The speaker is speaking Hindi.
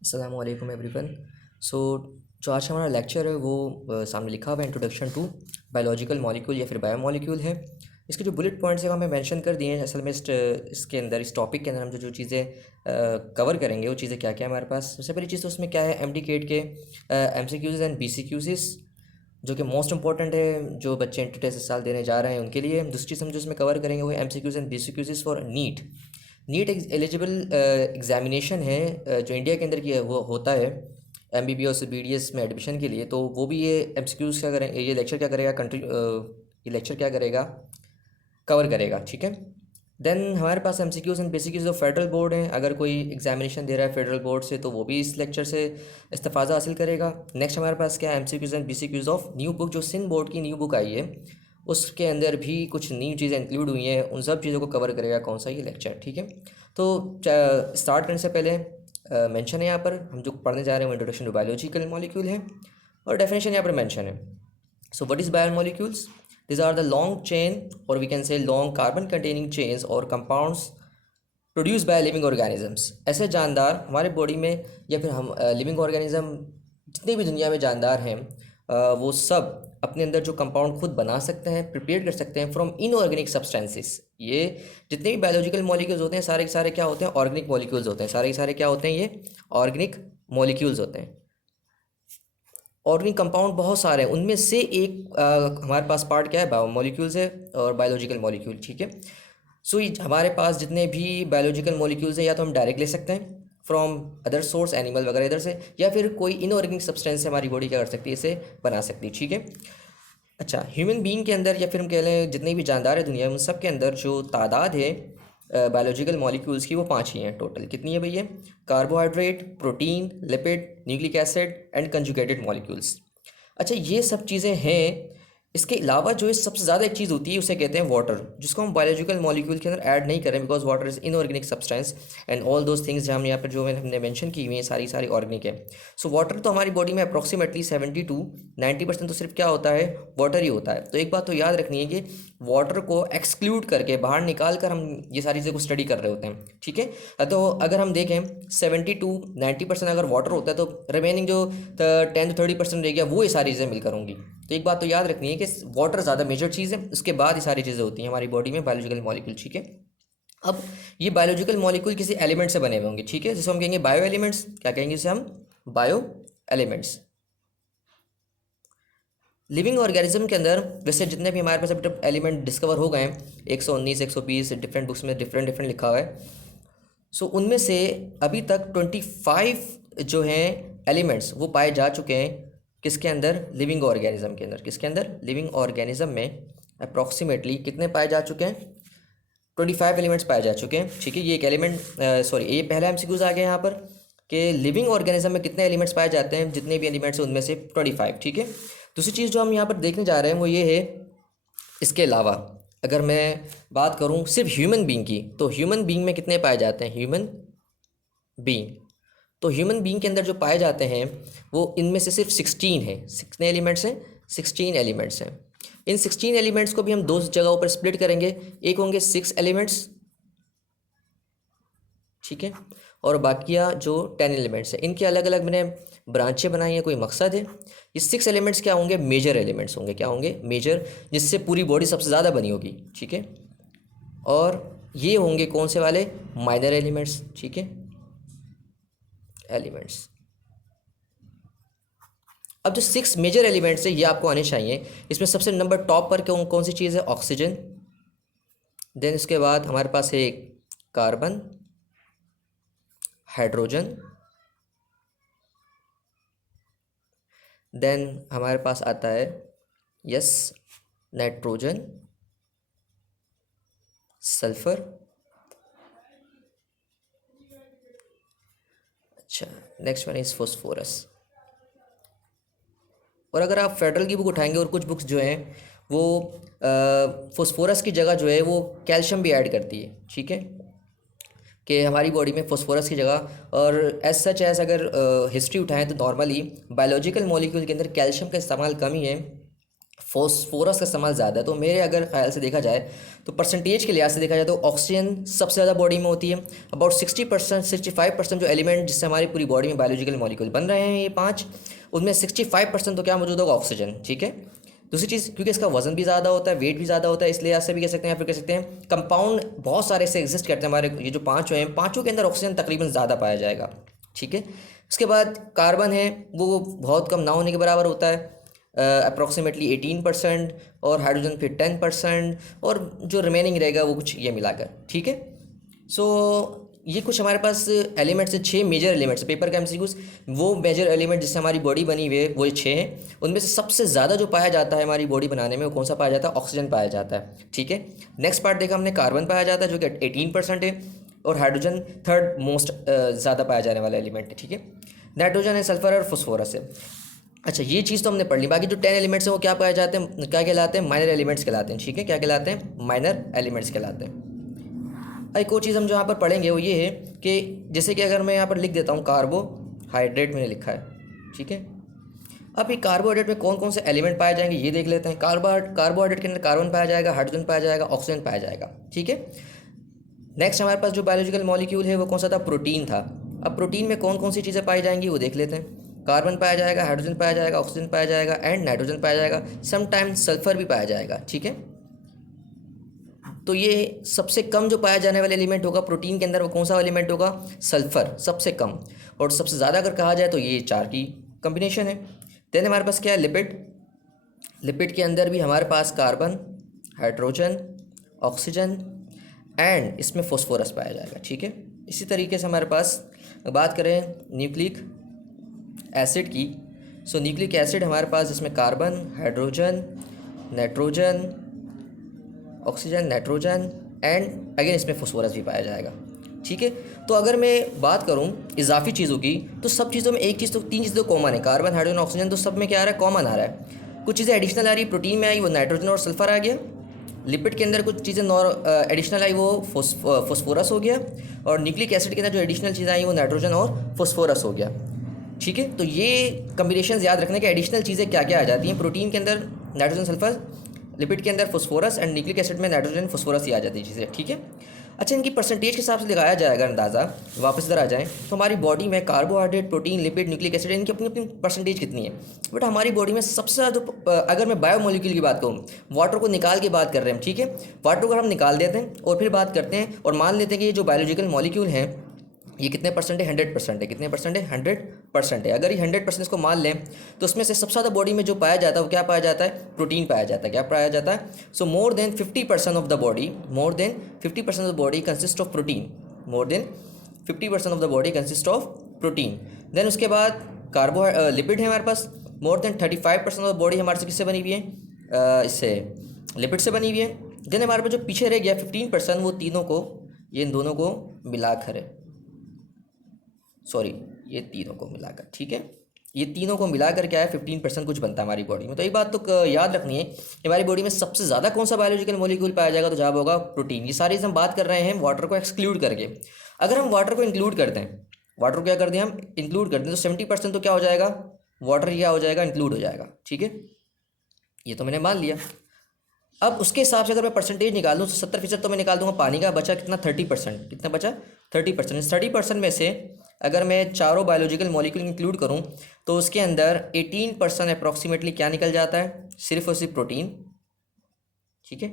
अस्सलामु अलैकुम एवरीवन। सो जो आज हमारा लेक्चर है वो सामने लिखा हुआ है इंट्रोडक्शन टू बायोलॉजिकल मॉलिक्यूल या फिर बायोमॉलिक्यूल है। इसके जो बुलेट पॉइंट्स हैं वो हमें मेंशन कर दिए हैं। असल में इसके अंदर इस टॉपिक के अंदर हम जो जो चीज़ें कवर करेंगे वो चीज़ें क्या क्या है हमारे पास। सबसे पहली चीज़ तो उसमें क्या है, MDCAT के MCQs एंड BCQs जो कि मोस्ट इंपॉर्टेंट है जो बच्चे इंटर टेस्ट इस साल देने जा रहे हैं उनके लिए। दूसरी चीज़ हम जो इसमें कवर करेंगे वो MCQs and BCQs for NEET. NEET एक एलिजिबल एग्ज़ामिनेशन है जो इंडिया के अंदर की वो होता है MBBS BDS में एडमिशन के लिए। तो वो भी ये MCQs क्या करें, ये लेक्चर क्या करेगा, ये लेक्चर क्या करेगा, कवर करेगा। ठीक है। देन हमारे पास MCQs एंड बेसिक्स जो फेडरल बोर्ड हैं, अगर कोई एग्जामिनेशन दे रहा है फेडरल बोर्ड से तो वो भी इस लेक्चर से इस्तेफ़ाज़ा हासिल करेगा। नेक्स्ट हमारे पास क्या है, MCQs and BCQs of new book, जो सिंध बोर्ड की न्यू बुक आई है उसके अंदर भी कुछ न्यू चीज़ें इंक्लूड हुई हैं, उन सब चीज़ों को कवर करेगा कौन सा ये लेक्चर। ठीक है। तो स्टार्ट करने से पहले मेंशन है यहाँ पर हम जो पढ़ने जा रहे हैं वो इंट्रोडक्शन टू बायोलॉजिकल मॉलिक्यूल है और डेफिनेशन यहाँ पर मेंशन है। So what is biomolecules? These are the long chain or we can say long carbon containing chains or compounds produced by living organisms। ऐसे जानदार हमारे बॉडी में या फिर हम लिविंग ऑर्गेनिज्म जितने भी दुनिया में जानदार हैं वो सब अपने अंदर जो कंपाउंड खुद बना सकते हैं, प्रिपेयर कर सकते हैं फ्रॉम इनऑर्गेनिक सब्सटेंसेस। ये जितने भी बायोलॉजिकल मॉलिक्यूल्स होते हैं सारे के सारे क्या होते हैं, ऑर्गेनिक मॉलिक्यूल्स होते हैं। सारे के सारे क्या होते हैं, ये ऑर्गेनिक मॉलिक्यूल्स होते हैं। ऑर्गेनिक कंपाउंड बहुत सारे हैं, उनमें से एक हमारे पास पार्ट क्या है, बायोमोलिक्यूल्स है और बायोलॉजिकल मॉलिक्यूल। ठीक है। सो हमारे पास जितने भी बायोलॉजिकल मॉलिक्यूल्स हैं या तो हम डायरेक्ट ले सकते हैं फ्रॉम अदर सोर्स, एनिमल वगैरह इधर से, या फिर कोई इनऑर्गेनिक सब्सटेंस से हमारी बॉडी क्या कर सकती है, इसे बना सकती है। ठीक है। अच्छा, ह्यूमन बीइंग के अंदर या फिर हम कह लें जितने भी जानदार है दुनिया में उन सब के अंदर जो तादाद है बायोलॉजिकल मॉलिक्यूल्स की वो 5 ही हैं टोटल। कितनी है भैया? Carbohydrate, protein, lipid, nucleic acid and conjugated molecules. अच्छा, ये सब चीज़ें हैं। इसके अलावा जो इस सबसे ज़्यादा एक चीज़ होती है उसे कहते हैं वाटर, जिसको हम बायोलॉजिकल मॉलिक्यूल के अंदर ऐड नहीं करें because water is inorganic substance and all those things जो हम यहाँ पर जो हमने मेंशन की हुई हैं सारी सारी ऑर्गेनिक है। सो वाटर तो हमारी बॉडी में अप्रॉक्सीमेटली 70 to 90% तो सिर्फ क्या होता है, वाटर ही होता है। तो एक बात तो याद रखनी है कि वाटर को एक्सक्लूड करके बाहर निकाल कर हम ये सारी चीज़ों को स्टडी कर रहे होते हैं। ठीक है। तो अगर हम देखें 70 to 90% अगर वाटर होता है तो रिमेनिंग जो 10 to 30% रह गया वो ये सारी चीज़ें मिलकर होंगी। तो एक बात तो याद रखनी है कि वाटर ज़्यादा मेजर चीज़ है, उसके बाद ये सारी चीज़ें होती हैं हमारी बॉडी में बायोलॉजिकल मॉलिक्यूल। ठीक है। अब ये बायोलॉजिकल मॉलिक्यूल किसी एलिमेंट से बने हुए होंगे। ठीक है। जिसे हम कहेंगे बायो एलिमेंट्स। क्या कहेंगे इसे हम? Bio elements. लिविंग ऑर्गेनिज्म के अंदर वैसे जितने भी हमारे पास अभी तक एलिमेंट डिस्कवर हो गए हैं 119 120 डिफरेंट बुक्स में डिफरेंट डिफरेंट लिखा हुआ है। सो उनमें से अभी तक 25 जो हैं एलिमेंट्स वो पाए जा चुके हैं किसके अंदर, लिविंग ऑर्गेनिज्म के अंदर। किसके अंदर? लिविंग ऑर्गेनिज्म में अप्रॉक्सीमेटली कितने पाए जा चुके हैं? 25 एलिमेंट्स पाए जा चुके हैं। ठीक है। ये एक एलिमेंट सॉरी ये पहला MCQs आ गया यहाँ पर कि लिविंग ऑर्गेनिज्म में कितने एलिमेंट्स पाए जाते हैं, जितने भी एलिमेंट्स हैं उनमें से 25। ठीक है। दूसरी चीज़ जो हम यहाँ पर देखने जा रहे हैं वो ये है, इसके अलावा अगर मैं बात करूँ सिर्फ ह्यूमन बीइंग की तो ह्यूमन बीइंग में कितने पाए जाते हैं, ह्यूमन बीइंग। तो ह्यूमन बीइंग के अंदर जो पाए जाते हैं वो इनमें से सिर्फ 16 है। कितने एलिमेंट्स हैं? 16 एलिमेंट्स हैं। इन 16 एलिमेंट्स को भी हम दो जगहों पर स्प्लिट करेंगे। एक होंगे 6 एलिमेंट्स, ठीक है, और बाकिया जो 10 एलिमेंट्स हैं इनके अलग अलग मैंने ब्रांचें बनाई हैं, कोई मकसद है। ये 6 एलिमेंट्स क्या होंगे? मेजर एलिमेंट्स होंगे। क्या होंगे? मेजर, जिससे पूरी बॉडी सबसे ज़्यादा बनी होगी। ठीक है। और ये होंगे कौन से वाले? Minor elements. ठीक है, एलिमेंट्स। अब जो 6 मेजर एलिमेंट्स है ये आपको आने चाहिए। इसमें सबसे नंबर टॉप पर कौन कौन सी चीज़ है? ऑक्सीजन। देन इसके बाद हमारे पास है कार्बन, हाइड्रोजन, देन हमारे पास आता है यस नाइट्रोजन, सल्फर। अच्छा, नेक्स्ट वन इज फॉस्फोरस। और अगर आप फेडरल की बुक उठाएंगे और कुछ बुक्स जो हैं वो फॉस्फोरस की जगह जो है वो कैल्शियम भी ऐड करती है। ठीक है, कि हमारी बॉडी में फॉस्फोरस की जगह, और एज सच एज अगर हिस्ट्री उठाएं तो नॉर्मली बायोलॉजिकल मॉलिक्यूल के अंदर कैल्शियम का इस्तेमाल कम ही है फॉस्फोरस का इस्तेमाल ज़्यादा है। तो मेरे अगर ख्याल से देखा जाए तो परसेंटेज के लिहाज से देखा जाए तो ऑक्सीजन सबसे ज़्यादा बॉडी में होती है। अबाउट 60% 65% जो एलिमेंट जिससे हमारी पूरी बॉडी में बायोलॉजिकल मॉलिक्यूल बन रहे हैं ये 5, उनमें 65% तो क्या मौजूद होगा, ऑक्सीजन। ठीक है। दूसरी चीज़, क्योंकि इसका वजन भी ज़्यादा होता है, वेट भी ज़्यादा होता है, इसलिए ऐसे भी कह सकते हैं, या फिर कह सकते हैं कंपाउंड बहुत सारे ऐसे एग्जिस्ट करते हैं हमारे, ये जो पाँचों हैं, पाँचों के अंदर ऑक्सीजन तकरीबन ज़्यादा पाया जाएगा। ठीक है। उसके बाद कार्बन है, वो बहुत कम ना होने के बराबर होता है, अप्रॉक्सीमेटली 18%, और हाइड्रोजन फिर 10%, और जो रिमेनिंग रहेगा वो कुछ ये मिलाकर। ठीक है। सो ये कुछ हमारे पास एलिमेंट्स है, 6 मेजर एलिमेंट्स पेपर का एमसीक्यूज। वो मेजर एलिमेंट जिससे हमारी बॉडी बनी हुई है वो ये 6 हैं। उनमें से सबसे ज़्यादा जो पाया जाता है हमारी बॉडी बनाने में वो कौन सा पाया जाता है, ऑक्सीजन पाया जाता है। ठीक है। नेक्स्ट पार्ट देखा हमने, कार्बन पाया जाता है जो कि 18% है, और हाइड्रोजन थर्ड मोस्ट ज़्यादा पाया जाने वाला एलिमेंट है। ठीक है। नाइट्रोजन है, सल्फर और फॉस्फोरस है। अच्छा, ये चीज़ तो हमने पढ़ ली। बाकी जो 10 एलिमेंट्स हैं वो क्या पाए जाते हैं, क्या कहलाते हैं, माइनर एलिमेंट्स कहलाते हैं। ठीक है। क्या कहलाते हैं, माइनर एलिमेंट्स कहलाते हैं। एक और चीज़ हम जो यहाँ पर पढ़ेंगे वो ये है कि जैसे कि अगर मैं यहाँ पर लिख देता हूँ कार्बोहाइड्रेट, मैंने लिखा है। ठीक है। अब ये कार्बोहाइड्रेट में कौन कौन से एलिमेंट पाए जाएंगे ये देख लेते हैं। कार्बोहाइड्रेट के अंदर कार्बन पाया जाएगा, हाइड्रोजन पाया जाएगा, ऑक्सीजन पाया जाएगा। ठीक है। नेक्स्ट हमारे पास जो बायोलॉजिकल मॉलिक्यूल है वो कौन सा था, प्रोटीन था। अब प्रोटीन में कौन कौन सी चीज़ें पाई जाएंगी वो देख लेते हैं। कार्बन पाया जाएगा, हाइड्रोजन पाया जाएगा, ऑक्सीजन पाया जाएगा, एंड नाइट्रोजन पाया जाएगा। समटाइम्स सल्फर भी पाया जाएगा। ठीक है। तो ये सबसे कम जो पाया जाने वाला एलिमेंट होगा प्रोटीन के अंदर वो कौन सा एलिमेंट होगा, सल्फर, सबसे कम। और सबसे ज़्यादा अगर कहा जाए तो ये 4 की कॉम्बिनेशन है। देन हमारे पास क्या है, लिपिड। लिपिड के अंदर भी हमारे पास कार्बन, हाइड्रोजन, ऑक्सीजन, एंड इसमें फॉस्फोरस पाया जाएगा। ठीक है। इसी तरीके से हमारे पास बात करें न्यूक्लिक एसिड की, सो न्यूक्लिक एसिड हमारे पास इसमें carbon, hydrogen, nitrogen, oxygen, nitrogen, and again इसमें फॉस्फोरस भी पाया जाएगा। ठीक है। तो अगर मैं बात करूं इजाफी चीज़ों की, तो सब चीज़ों में एक चीज़ तो 3 चीज़ें तो कॉमन है, कार्बन, हाइड्रोजन, ऑक्सीजन, तो सब में क्या आ रहा है, कॉमन आ रहा है। कुछ चीज़ें एडिशनल आ रही है, प्रोटीन में आई वो नाइट्रोजन और सल्फर आ गया। लिपिड के अंदर कुछ चीज़ें एडिशनल आई वो फॉस्फोरस हो गया। और न्यूक्लिक एसिड के अंदर जो एडिशनल चीज़ें आई वो नाइट्रोजन और फॉस्फोरस हो गया। ठीक है। तो ये कम्बिनेशन याद रखने के, एडिशनल चीज़ें क्या क्या आ जाती हैं, प्रोटीन के अंदर नाइट्रोजन, सल्फर, लिपिड के अंदर फॉस्फोरस, एंड न्यूक्लिक एसिड में नाइट्रोजन, फॉस्फोरस ही आ जाती है चीज़ें। ठीक है। अच्छा, इनकी परसेंटेज के हिसाब से लगाया जाएगा अंदाज़ा, वापस इधर आ जाएँ तो हमारी बॉडी में carbohydrate, protein, lipid, nucleic acid, इनकी अपनी अपनी परसेंटेज कितनी है। बट हमारी बॉडी में सबसे ज़्यादा, अगर मैं बायोमोलिक्यूल की बात करूँ, वाटर को निकाल के बात कर रहे हैं। ठीक है। वाटर को हम निकाल देते हैं और फिर बात करते हैं और मान लेते हैं कि ये जो बायोलॉजिकल मॉलिक्यूल हैं ये कितने परसेंट है, 100% है। कितने परसेंट है, 100% है। अगर ये 100% इसको मान लें तो उसमें से सबसे ज़्यादा बॉडी में जो पाया जाता है वो क्या पाया जाता है, प्रोटीन पाया जाता है। क्या पाया जाता है, so more than 50% of the body, more than 50% of the body consist of protein, more than 50% of the body consist of protein. Then उसके बाद लिपिड है हमारे पास, more than 35% of the body हमारे से किससे बनी हुई है, इससे लिपिड से बनी हुई है। देन हमारे पास जो पीछे रह गया 15% वो तीनों को, ये इन दोनों को मिलाकर है, सॉरी ये तीनों को मिलाकर। ठीक है। ये तीनों को मिलाकर क्या है, 15% कुछ बनता है हमारी बॉडी में। तो ये बात तो याद रखनी है कि हमारी बॉडी में सबसे ज़्यादा कौन सा बायोलॉजिकल मॉलिक्यूल पाया जाएगा, तो जवाब होगा प्रोटीन। ये सारी हम बात कर रहे हैं वाटर को एक्सक्लूड करके। अगर हम वाटर को इंक्लूड करते हैं, वाटर को क्या करते हैं हम, इंक्लूड करते हैं, तो 70% तो क्या हो जाएगा, वाटर क्या हो जाएगा, इंक्लूड हो जाएगा। ठीक है। ये तो मैंने मान लिया। अब उसके हिसाब से अगर मैं परसेंटेज निकाल दूँ तो 70% तो मैं निकाल दूंगा पानी का, बचा कितना, 30%। कितना बचा, 30%। 30% में से अगर मैं चारों बायोलॉजिकल मॉलिक्यूल इंक्लूड करूं तो उसके अंदर 18% अप्रॉक्सीमेटली क्या निकल जाता है, सिर्फ और सिर्फ प्रोटीन। ठीक है।